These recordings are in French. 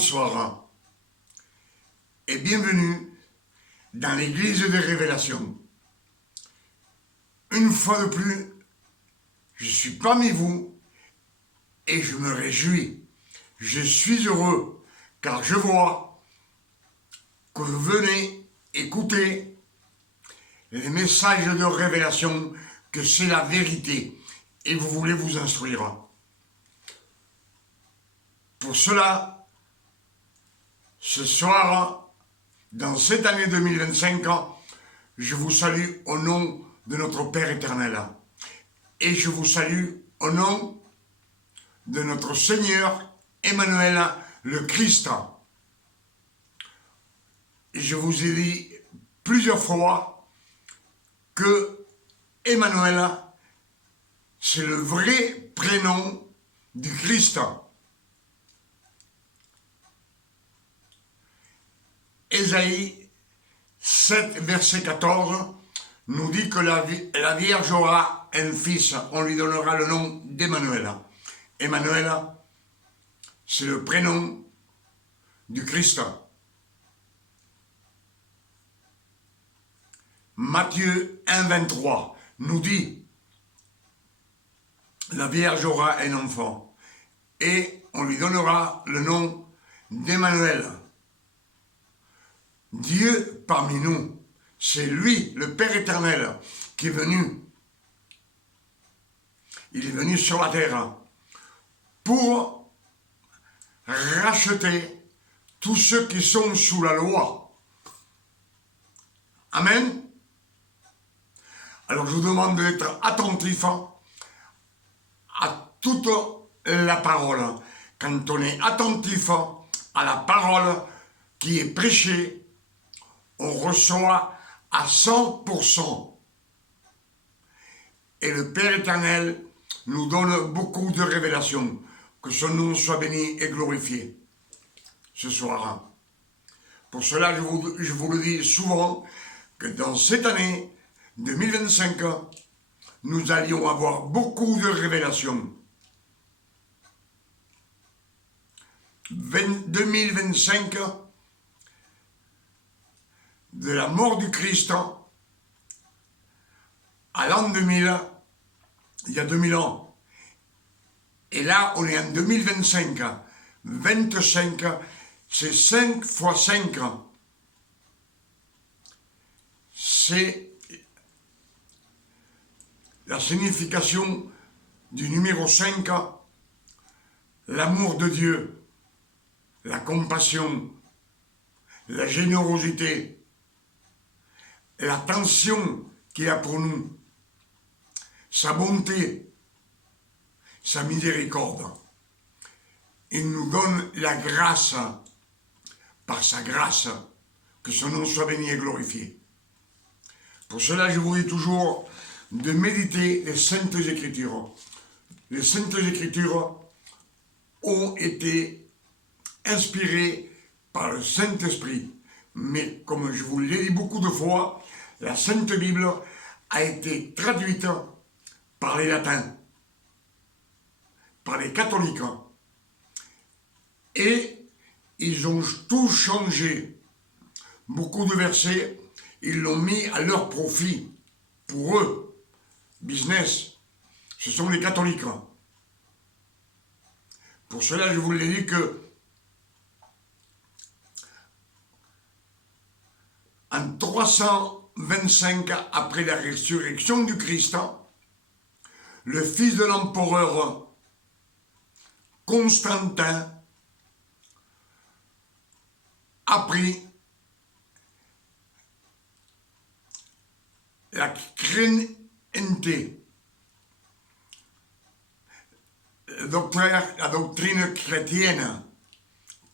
bonsoir et bienvenue dans l'église des révélations. Une fois de plus, je suis parmi vous et je me réjouis. Je suis heureux car je vois que vous venez écouter les messages de révélation, que c'est la vérité et vous voulez vous instruire. Pour cela, ce soir, dans cette année 2025, je vous salue au nom de notre Père éternel. Et je vous salue au nom de notre Seigneur Emmanuel, le Christ. Je vous ai dit plusieurs fois que Emmanuel, c'est le vrai prénom du Christ. Ésaïe 7, verset 14, nous dit que la Vierge aura un fils, on lui donnera le nom d'Emmanuel. Emmanuel, c'est le prénom du Christ. Matthieu 1, 23 nous dit, la Vierge aura un enfant et on lui donnera le nom d'Emmanuel. Dieu parmi nous, c'est lui, le Père éternel, qui est venu. Il est venu sur la terre pour racheter tous ceux qui sont sous la loi. Amen. Alors je vous demande d'être attentif à toute la parole. Quand on est attentif à la parole qui est prêchée, on reçoit à 100%. Et le Père éternel nous donne beaucoup de révélations. Que son nom soit béni et glorifié ce soir. Pour cela, je vous le dis souvent, que dans cette année 2025, nous allions avoir beaucoup de révélations. 2025, de la mort du Christ à l'an 2000, il y a 2000 ans. Et là, on est en 2025. 25, c'est 5 fois 5. C'est la signification du numéro 5, l'amour de Dieu, la compassion, la générosité, l'attention qu'il a pour nous, sa bonté, sa miséricorde. Il nous donne la grâce, par sa grâce, que son nom soit béni et glorifié. Pour cela, je vous dis toujours de méditer les Saintes Écritures. Les Saintes Écritures ont été inspirées par le Saint-Esprit. Mais comme je vous l'ai dit beaucoup de fois, la Sainte Bible a été traduite par les latins, par les catholiques. Et ils ont tout changé. Beaucoup de versets, ils l'ont mis à leur profit, pour eux. Business, ce sont les catholiques. Pour cela, je vous l'ai dit que en 325 après la résurrection du Christ, le fils de l'empereur Constantin a pris la chrétienté, la doctrine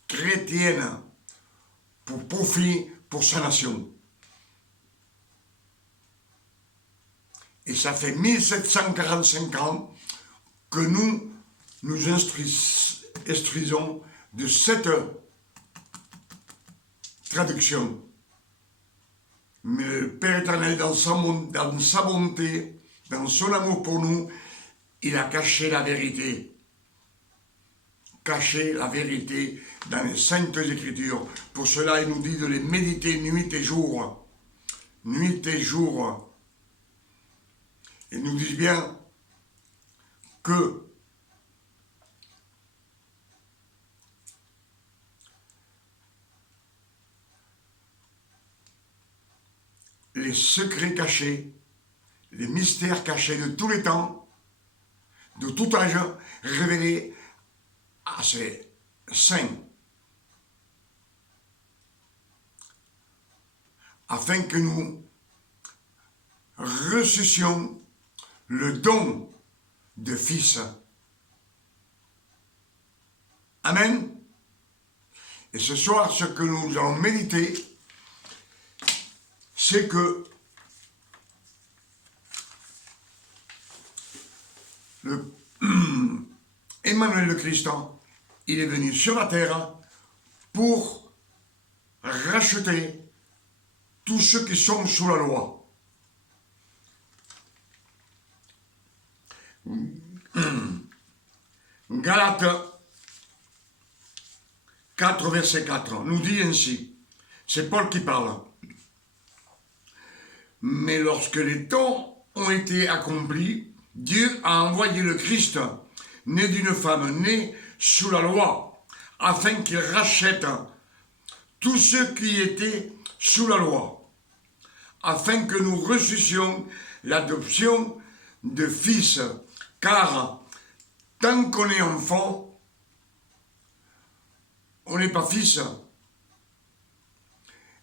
chrétienne, pour profit pour sa nation. Et ça fait 1745 ans que nous instruisons de cette traduction. Mais le Père éternel, dans sa bonté, dans son amour pour nous, il a caché la vérité. cacher la vérité dans les Saintes Écritures. Pour cela, il nous dit de les méditer nuit et jour. Nuit et jour. Il nous dit bien que les secrets cachés, les mystères cachés de tous les temps, de tout âge, révélés à ces saints, afin que nous reçussions le don de fils. Amen. Et ce soir, ce que nous allons méditer, c'est que Emmanuel le Christ, il est venu sur la terre pour racheter tous ceux qui sont sous la loi. Galates 4, verset 4 nous dit ainsi, c'est Paul qui parle. Mais lorsque les temps ont été accomplis, Dieu a envoyé le Christ, né d'une femme, né sous la loi, afin qu'il rachète tous ceux qui étaient sous la loi, afin que nous reçussions l'adoption de fils, car tant qu'on est enfant, on n'est pas fils.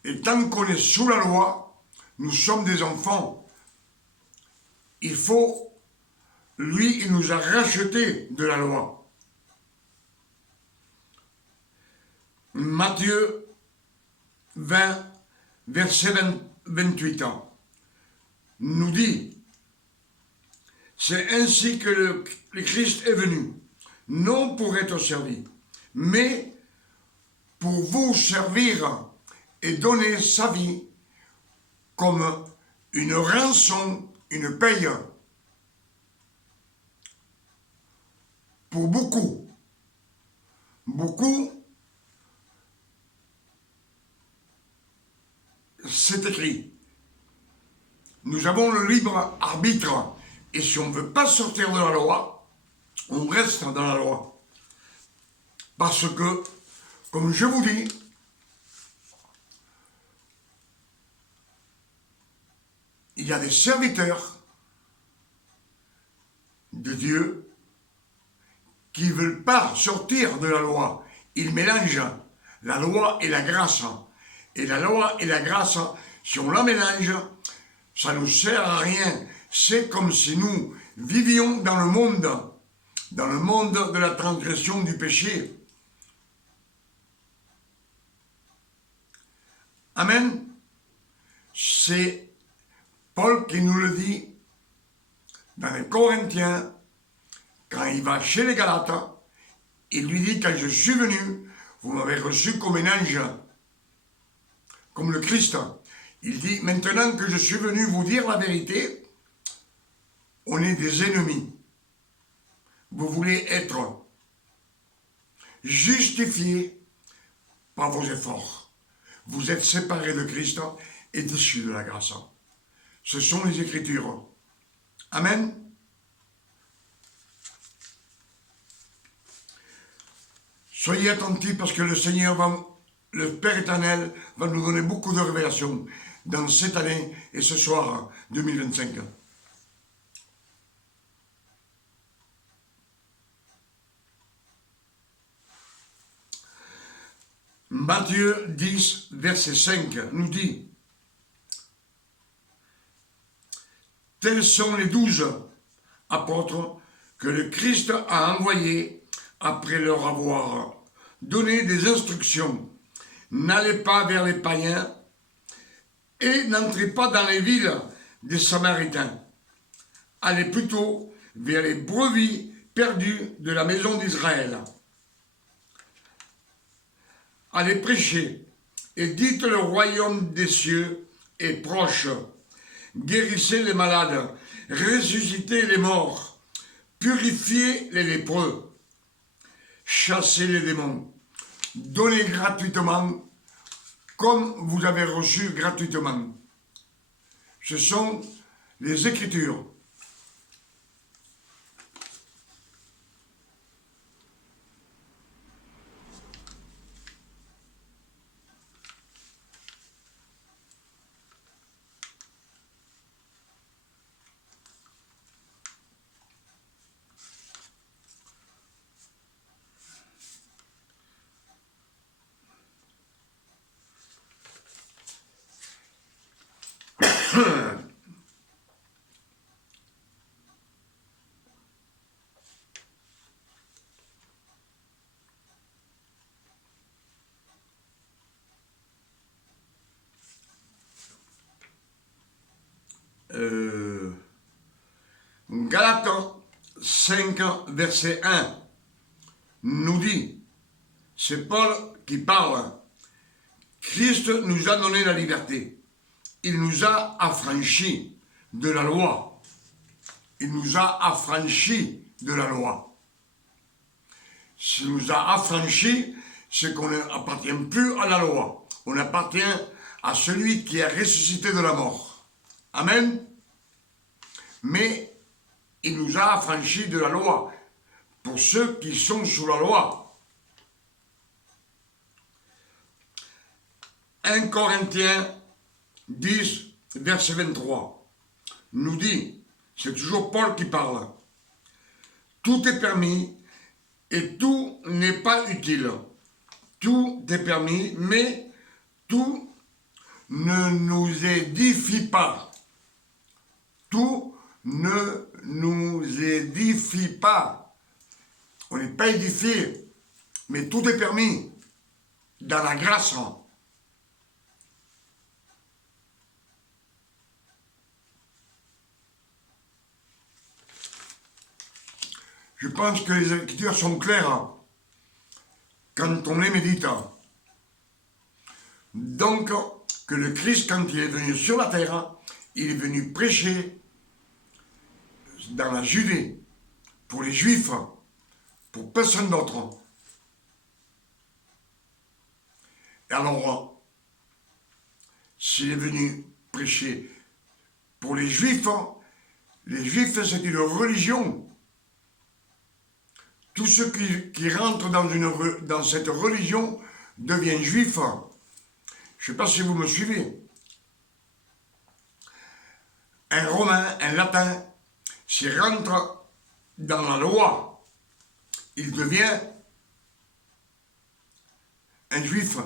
Et tant qu'on est sous la loi, nous sommes des enfants. Il faut, lui, il nous a rachetés de la loi. Matthieu 20, verset 28 nous dit, c'est ainsi que le Christ est venu, non pour être servi, mais pour vous servir et donner sa vie comme une rançon, une paye pour beaucoup. Beaucoup, c'est écrit. Nous avons le libre arbitre. Et si on ne veut pas sortir de la loi, on reste dans la loi. Parce que, comme je vous dis, il y a des serviteurs de Dieu qui ne veulent pas sortir de la loi. Ils mélangent la loi et la grâce. Et la loi et la grâce, si on la mélange, ça ne nous sert à rien. C'est comme si nous vivions dans le monde de la transgression du péché. Amen. C'est Paul qui nous le dit dans les Corinthiens, quand il va chez les Galates, il lui dit, quand je suis venu, vous m'avez reçu comme un ange, comme le Christ. Il dit, maintenant que je suis venu vous dire la vérité, on est des ennemis. Vous voulez être justifiés par vos efforts. Vous êtes séparés de Christ et déchus de la grâce. Ce sont les Écritures. Amen. Soyez attentifs parce que le Seigneur, le Père éternel, va nous donner beaucoup de révélations dans cette année et ce soir 2025. Matthieu 10, verset 5 nous dit, tels sont les 12 apôtres que le Christ a envoyés après leur avoir donné des instructions. N'allez pas vers les païens et n'entrez pas dans les villes des Samaritains. Allez plutôt vers les brebis perdues de la maison d'Israël. Allez prêcher et dites le royaume des cieux est proche. Guérissez les malades, ressuscitez les morts, purifiez les lépreux, chassez les démons. Donnez gratuitement comme vous avez reçu gratuitement. Ce sont les Écritures. Galates 5, verset 1 nous dit, c'est Paul qui parle, Christ nous a donné la liberté. Il nous a affranchis de la loi. Il nous a affranchis de la loi. S'il nous a affranchis, c'est qu'on n'appartient plus à la loi. On appartient à celui qui est ressuscité de la mort. Amen. Mais il nous a affranchis de la loi pour ceux qui sont sous la loi. 1 Corinthiens 10, verset 23, nous dit, c'est toujours Paul qui parle, tout est permis et tout n'est pas utile. Tout est permis, mais tout ne nous édifie pas. Tout ne nous édifie pas. On n'est pas édifié, mais tout est permis dans la grâce. Je pense que les Écritures sont claires quand on les médite. Donc, que le Christ, quand il est venu sur la terre, il est venu prêcher dans la Judée, pour les Juifs, pour personne d'autre. Et alors, s'il est venu prêcher pour les Juifs c'est une religion. Tous ceux qui rentrent dans cette religion deviennent juifs. Je ne sais pas si vous me suivez. Un Romain, un Latin, s'il rentre dans la loi, il devient un Juif.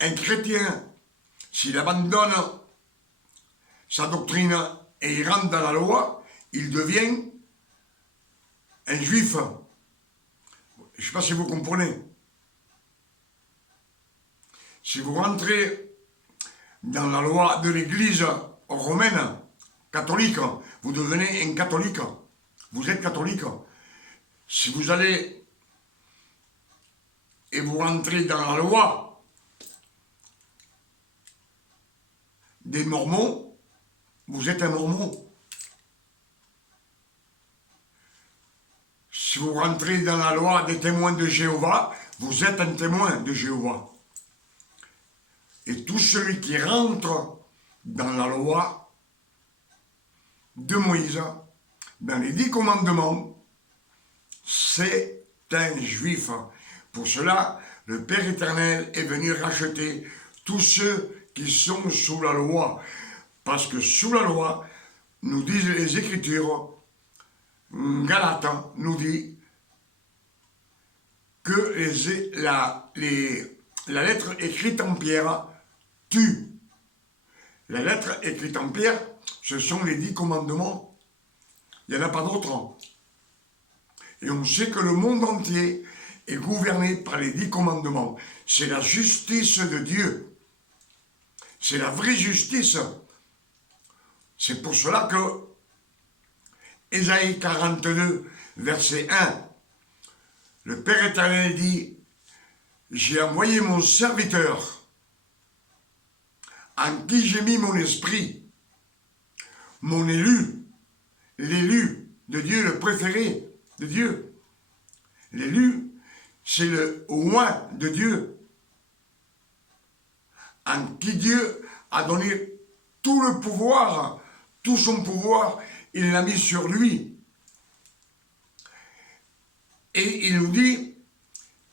Un chrétien, s'il abandonne sa doctrine et il rentre dans la loi, il devient un Juif. Je ne sais pas si vous comprenez. Si vous rentrez dans la loi de l'Église romaine, catholique, vous devenez un catholique. Vous êtes catholique. Si vous allez et vous rentrez dans la loi des Mormons, vous êtes un Mormon. Si vous rentrez dans la loi des témoins de Jéhovah, vous êtes un témoin de Jéhovah. Et tout celui qui rentre dans la loi de Moïse, dans les 10 commandements, c'est un juif. Pour cela, le Père éternel est venu racheter tous ceux qui sont sous la loi. Parce que sous la loi, nous disent les Écritures, Galates nous dit que la lettre écrite en pierre tue. La lettre écrite en pierre, ce sont les 10 commandements. Il n'y en a pas d'autres. Et on sait que le monde entier est gouverné par les 10 commandements. C'est la justice de Dieu. C'est la vraie justice. C'est pour cela que Ésaïe 42, verset 1, le Père éternel dit, j'ai envoyé mon serviteur, en qui j'ai mis mon esprit, mon élu, l'élu de Dieu, le préféré, de Dieu. L'élu, c'est le roi de Dieu, en qui Dieu a donné tout le pouvoir, tout son pouvoir, il l'a mis sur lui. Et il nous dit,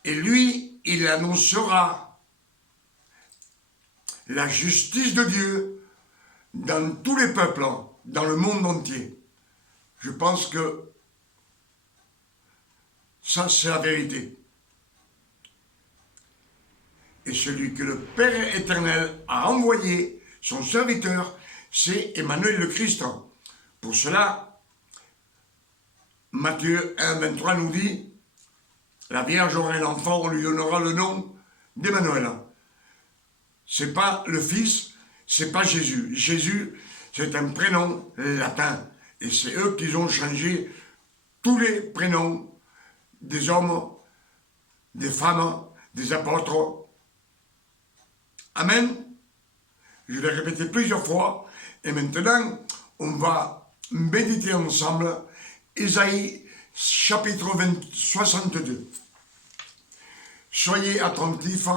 et lui, il annoncera la justice de Dieu dans tous les peuples, dans le monde entier. Je pense que ça, c'est la vérité. Et celui que le Père éternel a envoyé, son serviteur, c'est Emmanuel le Christ. Pour cela, Matthieu 1, 23 nous dit, la Vierge aura un enfant, on lui donnera le nom d'Emmanuel. C'est pas le Fils, c'est pas Jésus. Jésus, c'est un prénom latin. Et c'est eux qui ont changé tous les prénoms des hommes, des femmes, des apôtres. Amen. Je l'ai répété plusieurs fois. Et maintenant, on va méditer ensemble Ésaïe chapitre 62. Soyez attentifs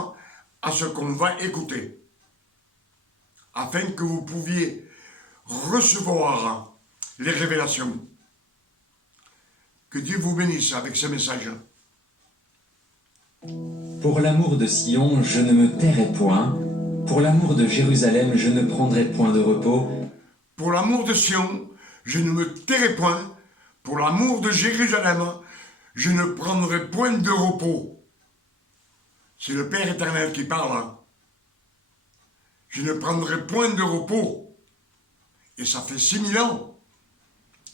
à ce qu'on va écouter, afin que vous pouviez recevoir les révélations. Que Dieu vous bénisse avec ce message. Pour l'amour de Sion, je ne me tairai point. Pour l'amour de Jérusalem, je ne prendrai point de repos. Pour l'amour de Sion, je ne me tairai point. Pour l'amour de Jérusalem, je ne prendrai point de repos. C'est le Père éternel qui parle. Je ne prendrai point de repos. Et ça fait 6000 ans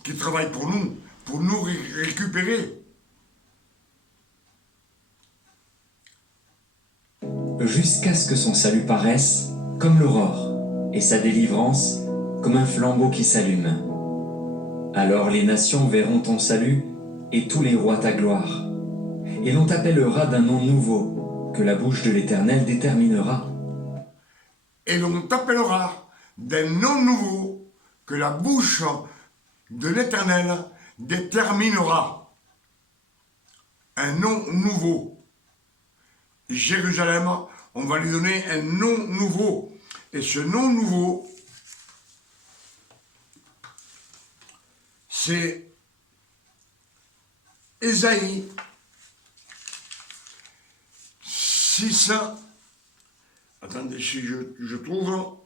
qu'il travaille pour nous récupérer. Jusqu'à ce que son salut paraisse comme l'aurore, et sa délivrance comme un flambeau qui s'allume. Alors les nations verront ton salut, et tous les rois ta gloire. Et l'on t'appellera d'un nom nouveau, que la bouche de l'Éternel déterminera. Et l'on t'appellera d'un nom nouveau, que la bouche de l'Éternel déterminera. Un nom nouveau. Jérusalem, on va lui donner un nom nouveau. Et ce nom nouveau, c'est Ésaïe 6. Attendez, si je trouve.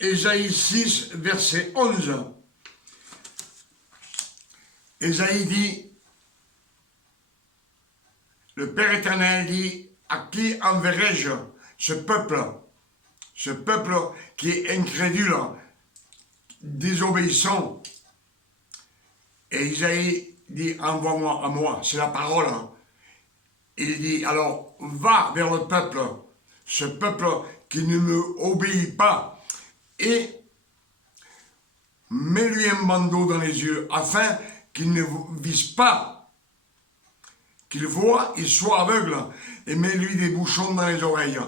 Ésaïe 6, verset 11. Ésaïe dit, le Père éternel dit, à qui enverrai-je ce peuple qui est incrédule, désobéissant. Et Isaïe dit, envoie-moi à moi, c'est la parole. Il dit, alors va vers le peuple, ce peuple qui ne me obéit pas, et mets-lui un bandeau dans les yeux, afin qu'il ne vise pas, qu'il voit, il soit aveugle, et mets-lui des bouchons dans les oreilles,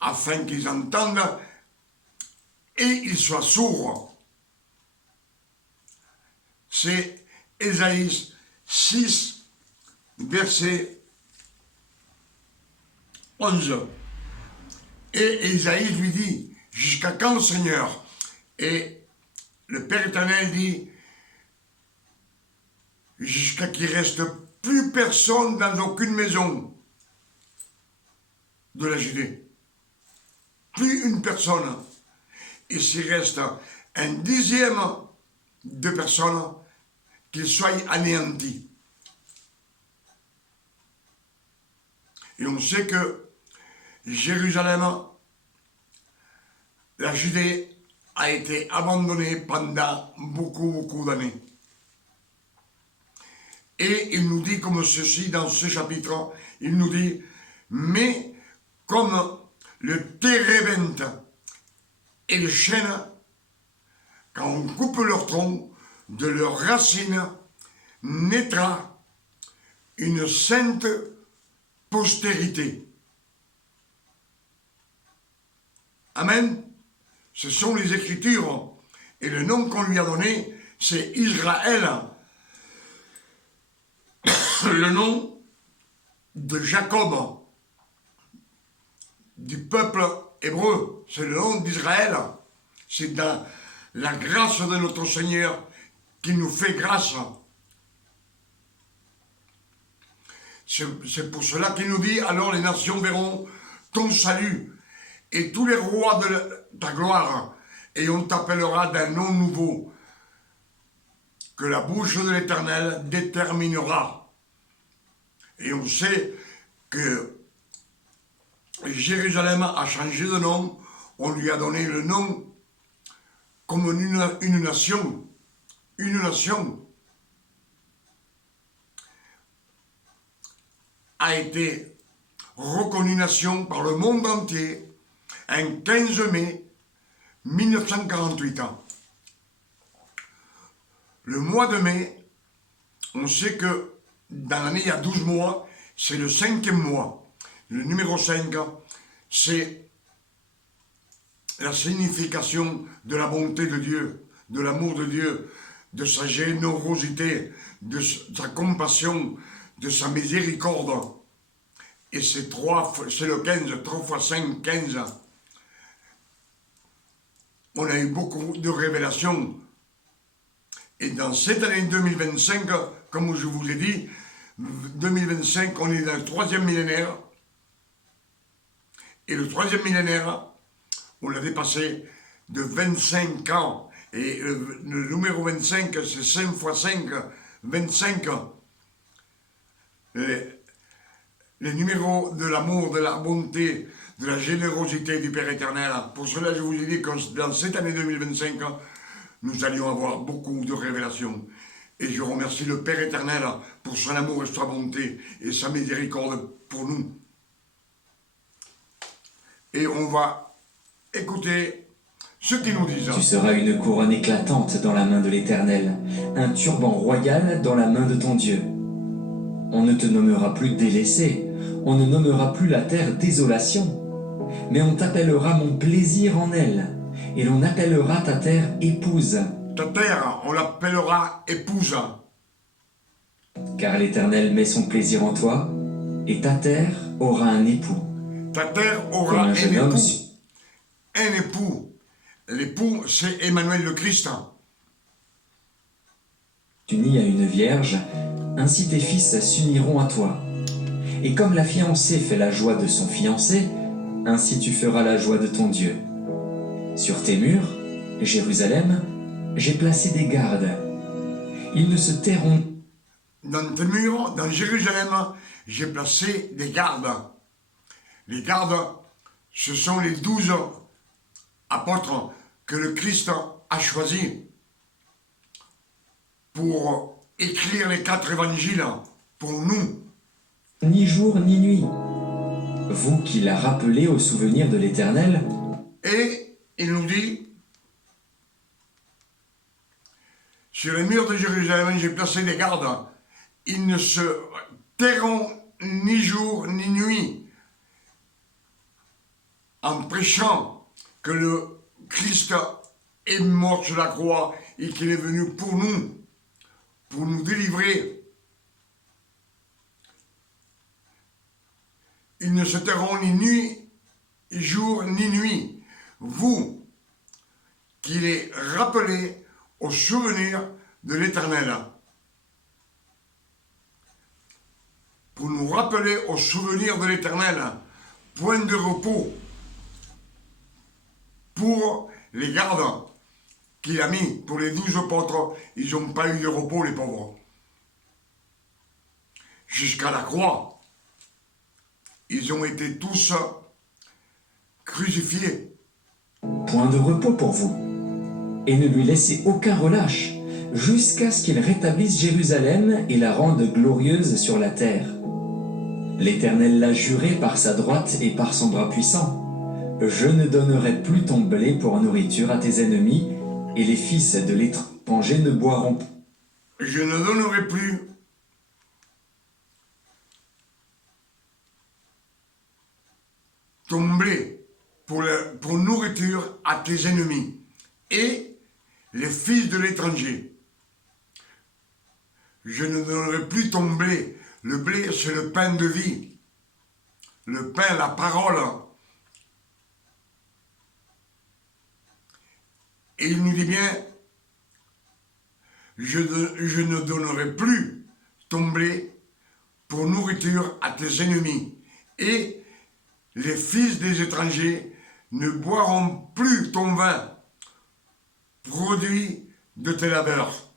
afin qu'ils entendent, et il soit sourd. C'est Ésaïe 6, verset 11. Et Ésaïe lui dit, jusqu'à quand, Seigneur? Et le Père éternel dit, jusqu'à qu'il ne reste plus personne dans aucune maison de la Judée. Plus une personne. Et s'il reste un dixième de personnes, qu'ils soient anéantis. Et on sait que Jérusalem, la Judée, a été abandonnée pendant beaucoup d'années. Et il nous dit comme ceci dans ce chapitre, il nous dit, mais comme le térébinthe et le chêne, quand on coupe leur tronc, de leurs racines naîtra une sainte postérité. Amen. ce sont les Écritures. Et le nom qu'on lui a donné, c'est Israël. Le nom de Jacob, du peuple hébreu, c'est le nom d'Israël. C'est dans la grâce de notre Seigneur qui nous fait grâce. C'est pour cela qu'il nous dit, alors les nations verront ton salut et tous les rois de ta gloire, et on t'appellera d'un nom nouveau que la bouche de l'Éternel déterminera. Et on sait que Jérusalem a changé de nom, on lui a donné le nom comme une nation. Une nation a été reconnue nation par le monde entier un 15 mai 1948. Le mois de mai, on sait que dans l'année, il y a 12 mois, c'est le 5e mois. Le numéro 5, c'est la signification de la bonté de Dieu, de l'amour de Dieu, de sa générosité, de sa compassion, de sa miséricorde. Et c'est le 15, 3 fois 5, 15. On a eu beaucoup de révélations. Et dans cette année 2025, comme je vous l'ai dit, 2025, on est dans le 3e millénaire. Et le 3e millénaire, on l'a dépassé de 25 ans. Et le numéro 25, c'est 5 fois 5, 25. Les numéros de l'amour, de la bonté, de la générosité du Père éternel. Pour cela, je vous ai dit que dans cette année 2025, nous allions avoir beaucoup de révélations. Et je remercie le Père éternel pour son amour et sa bonté et sa miséricorde pour nous. Et on va écouter ce qu'ils nous disent. Tu seras une couronne éclatante dans la main de l'Éternel, un turban royal dans la main de ton Dieu. On ne te nommera plus délaissé, on ne nommera plus la terre désolation, mais on t'appellera mon plaisir en elle, et l'on appellera ta terre épouse. Ta terre, on l'appellera épouse. Car l'Éternel met son plaisir en toi, et ta terre aura un époux. Ta terre Comme aura un un jeune homme. époux. Un époux. L'époux, c'est Emmanuel le Christ. Unis à une vierge, ainsi tes fils s'uniront à toi. Et comme la fiancée fait la joie de son fiancé, ainsi tu feras la joie de ton Dieu. Sur tes murs, Jérusalem, j'ai placé des gardes. Ils ne se tairont. Dans tes murs, dans Jérusalem, j'ai placé des gardes. Les gardes, ce sont les 12 apôtres que le Christ a choisis pour écrire les 4 évangiles pour nous. Ni jour ni nuit. Vous qui l'a rappelé au souvenir de l'Éternel, Et il nous dit, sur les murs de Jérusalem, j'ai placé des gardes. Ils ne se tairont ni jour ni nuit en prêchant que le Christ est mort sur la croix et qu'il est venu pour nous délivrer. Ils ne se tairont ni nuit, jour ni nuit. Vous, qui les rappelez au souvenir de l'Éternel. Pour nous rappeler au souvenir de l'Éternel, point de repos pour les gardes qu'il a mis, pour les 12 apôtres, ils n'ont pas eu de repos, les pauvres. Jusqu'à la croix, ils ont été tous crucifiés. point de repos pour vous. Et ne lui laissez aucun relâche, jusqu'à ce qu'il rétablisse Jérusalem et la rende glorieuse sur la terre. L'Éternel l'a juré par sa droite et par son bras puissant. Je ne donnerai plus ton blé pour nourriture à tes ennemis, et les fils de l'étranger ne boiront. Je ne donnerai plus ton blé pour nourriture à tes ennemis et les fils de l'étranger. Je ne donnerai plus ton blé. Le blé, c'est le pain de vie. Le pain, la parole. Et il nous dit bien, je ne donnerai plus ton blé pour nourriture à tes ennemis. Et les fils des étrangers ne boiront plus ton vin, produit de tes labeurs.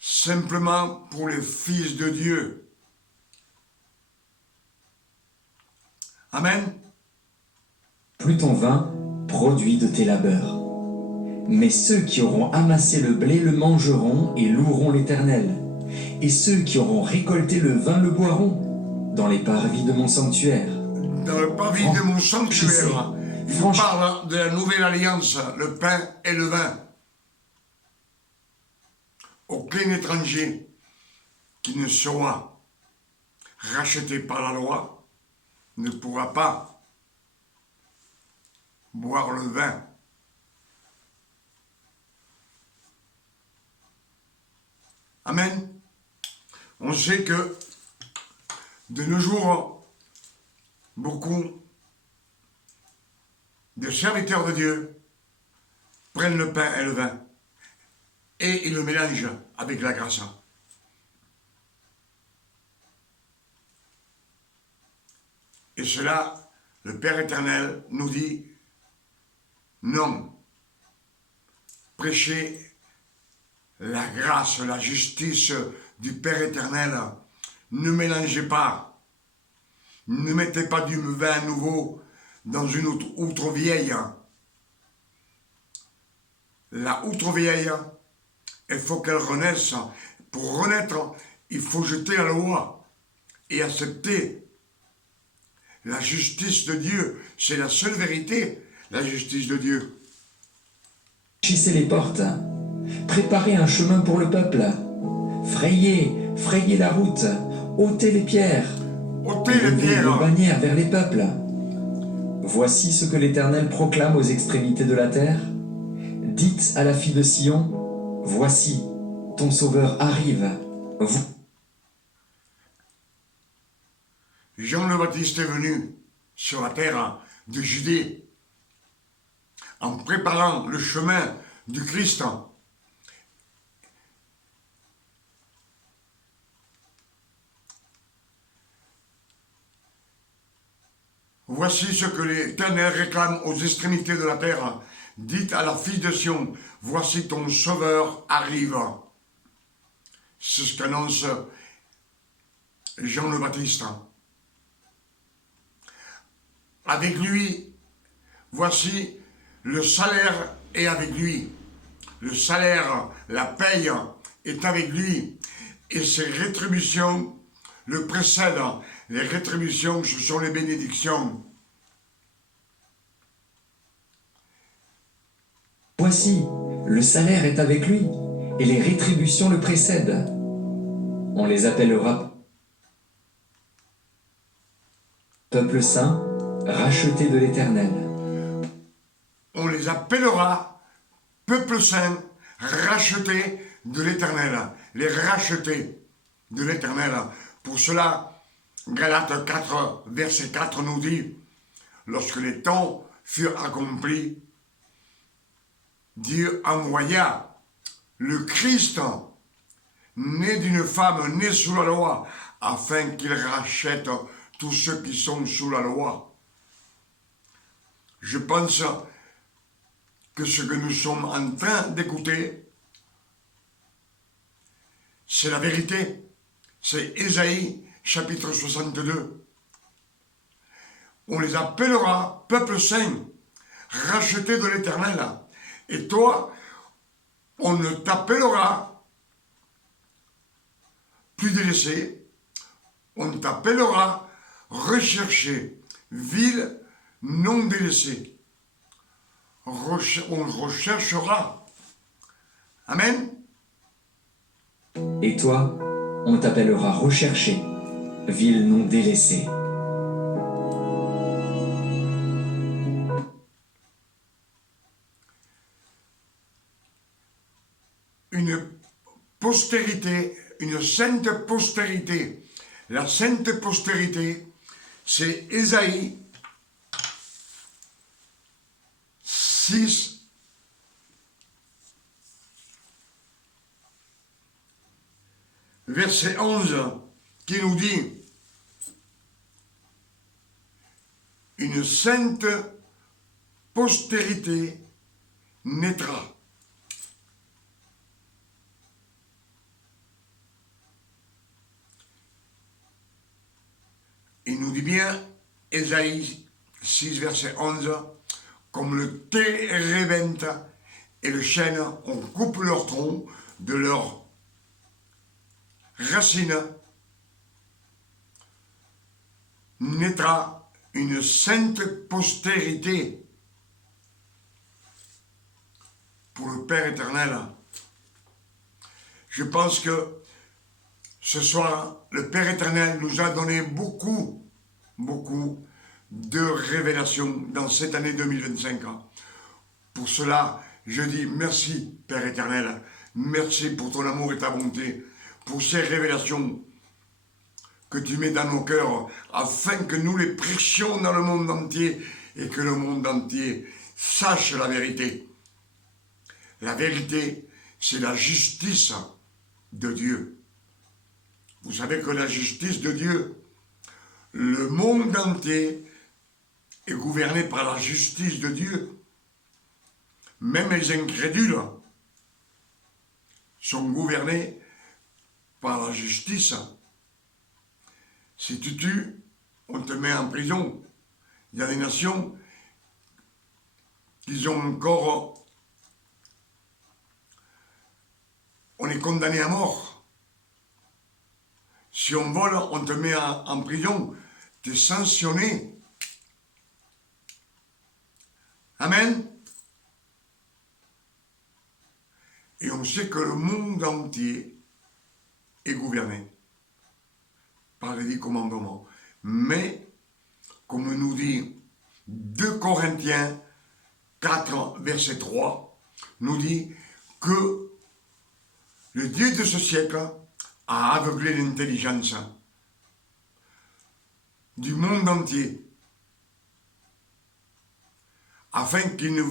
Simplement pour les fils de Dieu. Amen. Plus ton vin, produit de tes labeurs. Mais ceux qui auront amassé le blé le mangeront et loueront l'Éternel. Et ceux qui auront récolté le vin le boiront dans les parvis de mon sanctuaire. Dans le parvis de mon sanctuaire, il parle de la nouvelle alliance, le pain et le vin. Aucun étranger qui ne sera racheté par la loi ne pourra pas boire le vin. Amen. On sait que de nos jours, beaucoup de serviteurs de Dieu prennent le pain et le vin et ils le mélangent avec la grâce. Et cela, le Père éternel nous dit non. Prêchez la grâce, la justice du Père éternel. Ne mélangez pas. Ne mettez pas du vin nouveau dans une outre vieille. La outre vieille, il faut qu'elle renaisse. Pour renaître, il faut jeter la loi et accepter la justice de Dieu. C'est la seule vérité, la justice de Dieu. Franchissez les portes. Préparez un chemin pour le peuple. Frayez la route. Ôtez les pierres. Levez vos bannières vers les peuples. Voici ce que l'Éternel proclame aux extrémités de la terre. Dites à la fille de Sion, voici, ton sauveur arrive. Jean le Baptiste est venu sur la terre de Judée en préparant le chemin du Christ. Voici ce que l'Éternel réclame aux extrémités de la terre. Dites à la fille de Sion, voici ton sauveur arrive. C'est ce qu'annonce Jean le Baptiste. Avec lui, voici, le salaire est avec lui. Le salaire, la paye est avec lui. Et ses rétributions le précèdent. Les rétributions, ce sont les bénédictions. Voici, le salaire est avec lui, et les rétributions le précèdent. On les appellera peuple saint, racheté de l'Éternel. On les appellera peuple saint, racheté de l'Éternel. Les rachetés de l'Éternel. Pour cela, Galates 4, verset 4 nous dit, lorsque les temps furent accomplis, Dieu envoya le Christ, né d'une femme née sous la loi, afin qu'il rachète tous ceux qui sont sous la loi. Je pense que ce que nous sommes en train d'écouter, c'est la vérité. C'est Ésaïe, chapitre 62. On les appellera peuple saint, racheté de l'Éternel. Et toi, on ne t'appellera plus délaissé, on t'appellera recherché, ville non délaissée. On recherchera. Amen. Et toi, on t'appellera recherché, ville non délaissée. postérité, une sainte postérité. La sainte postérité, c'est Ésaïe 6, verset 11, qui nous dit « Une sainte postérité naîtra. » Il nous dit bien, Ésaïe 6, verset 11, « Comme le térébinthe et le chêne, on coupe leur tronc de leurs racines, naîtra une sainte postérité pour le Père éternel. » Je pense que ce soir, le Père éternel nous a donné beaucoup de révélations dans cette année 2025. Pour cela, je dis merci, Père éternel. Merci pour ton amour et ta bonté, pour ces révélations que tu mets dans nos cœurs, afin que nous les prêchions dans le monde entier et que le monde entier sache la vérité. La vérité, c'est la justice de Dieu. Vous savez que la justice de Dieu, le monde entier est gouverné par la justice de Dieu. Même les incrédules sont gouvernés par la justice. Si tu tues, on te met en prison. Il y a des nations qui ont encore... On est condamné à mort. Si on vole, on te met en prison. Tu es sanctionné. Amen. Et on sait que le monde entier est gouverné par les 10 commandements. Mais, comme nous dit 2 Corinthiens 4, verset 3, nous dit que le Dieu de ce siècle a aveuglé l'intelligence du monde entier, afin qu'ils ne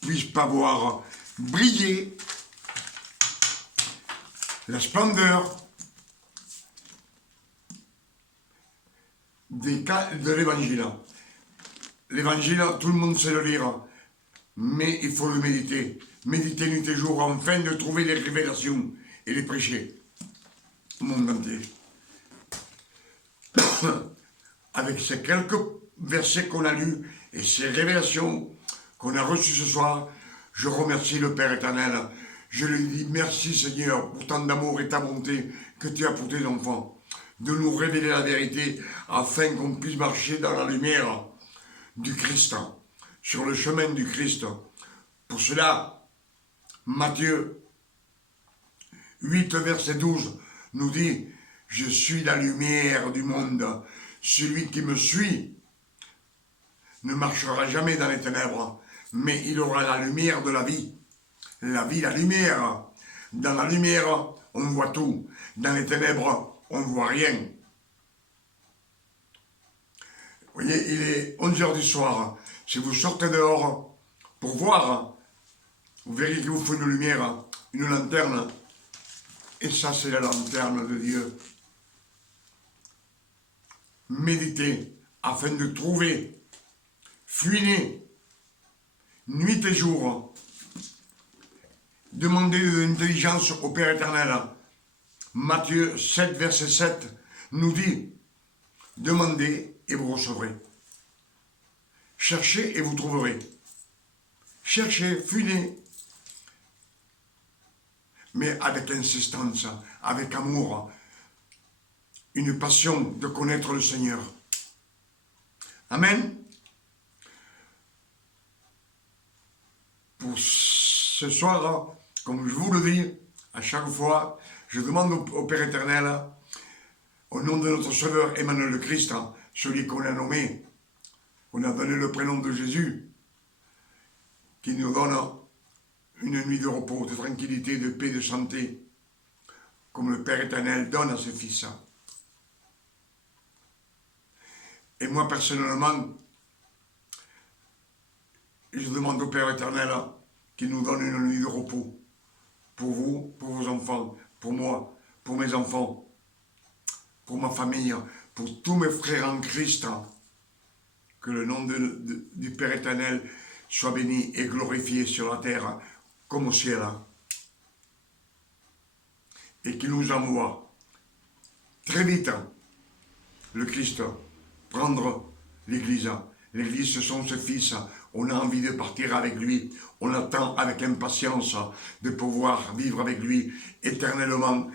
puissent pas voir briller la splendeur de l'évangile. L'évangile, tout le monde sait le lire, mais il faut le méditer. Méditer nuit et jour, afin de trouver les révélations et les prêcher au monde entier. Avec ces quelques versets qu'on a lus et ces révélations qu'on a reçues ce soir, je remercie le Père éternel. Je lui dis merci Seigneur pour tant d'amour et ta bonté que tu as pour tes enfants, de nous révéler la vérité afin qu'on puisse marcher dans la lumière du Christ, sur le chemin du Christ. Pour cela, Matthieu 8, verset 12 nous dit « Je suis la lumière du monde. Celui qui me suit ne marchera jamais dans les ténèbres, mais il aura la lumière de la vie. » La vie, la lumière. Dans la lumière, on voit tout. Dans les ténèbres, on ne voit rien. Vous voyez, il est 11h du soir. Si vous sortez dehors pour voir, vous verrez qu'il vous faut une lumière, une lanterne. Et ça, c'est la lanterne de Dieu. Méditez afin de trouver, fouiner, nuit et jour. Demandez de l'intelligence au Père éternel. Matthieu 7, verset 7 nous dit « Demandez et vous recevrez. Cherchez et vous trouverez. Cherchez, fouinez. » Mais avec insistance, avec amour, une passion de connaître le Seigneur. Amen. Pour ce soir, comme je vous le dis, à chaque fois, je demande au Père éternel, au nom de notre Sauveur Emmanuel le Christ, celui qu'on a nommé, on a donné le prénom de Jésus, qui nous donne une nuit de repos, de tranquillité, de paix, de santé, comme le Père éternel donne à ses fils. Et moi, personnellement, je demande au Père éternel qu'il nous donne une nuit de repos. Pour vous, pour vos enfants, pour moi, pour mes enfants, pour ma famille, pour tous mes frères en Christ. Que le nom du Père éternel soit béni et glorifié sur la terre comme au ciel. Et qu'il nous envoie très vite le Christ prendre l'Église. L'Église, ce sont ses fils. On a envie de partir avec lui. On attend avec impatience de pouvoir vivre avec lui éternellement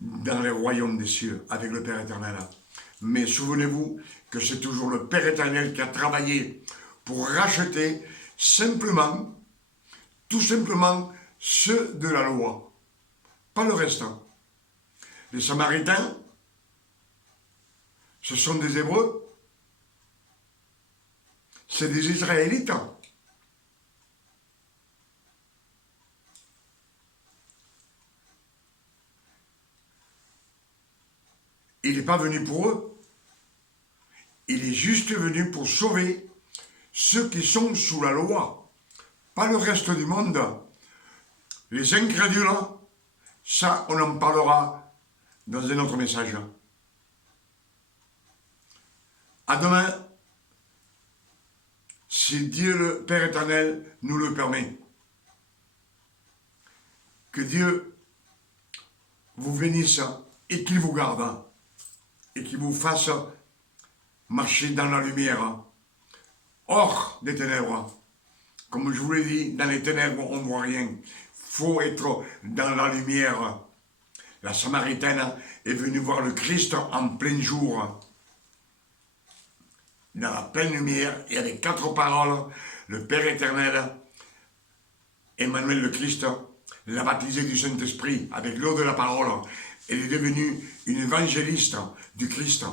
dans les royaumes des cieux, avec le Père éternel. Mais souvenez-vous que c'est toujours le Père éternel qui a travaillé pour racheter simplement, tout simplement, ceux de la loi. Pas le reste. Les Samaritains, ce sont des Hébreux. C'est des Israélites. Il n'est pas venu pour eux. Il est juste venu pour sauver ceux qui sont sous la loi, pas le reste du monde. Les incrédules, ça, on en parlera dans un autre message. À demain, si Dieu le Père éternel nous le permet. Que Dieu vous bénisse et qu'il vous garde et qu'il vous fasse marcher dans la lumière, hors des ténèbres. Comme je vous l'ai dit, dans les ténèbres, on ne voit rien. Il faut être dans la lumière. La Samaritaine est venue voir le Christ en plein jour, dans la pleine lumière, et avec 4 paroles, le Père éternel, Emmanuel le Christ, l'a baptisé du Saint-Esprit, avec l'eau de la parole. Elle est devenue une évangéliste du Christ.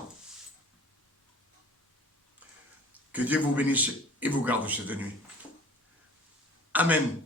Que Dieu vous bénisse et vous garde cette nuit. Amen.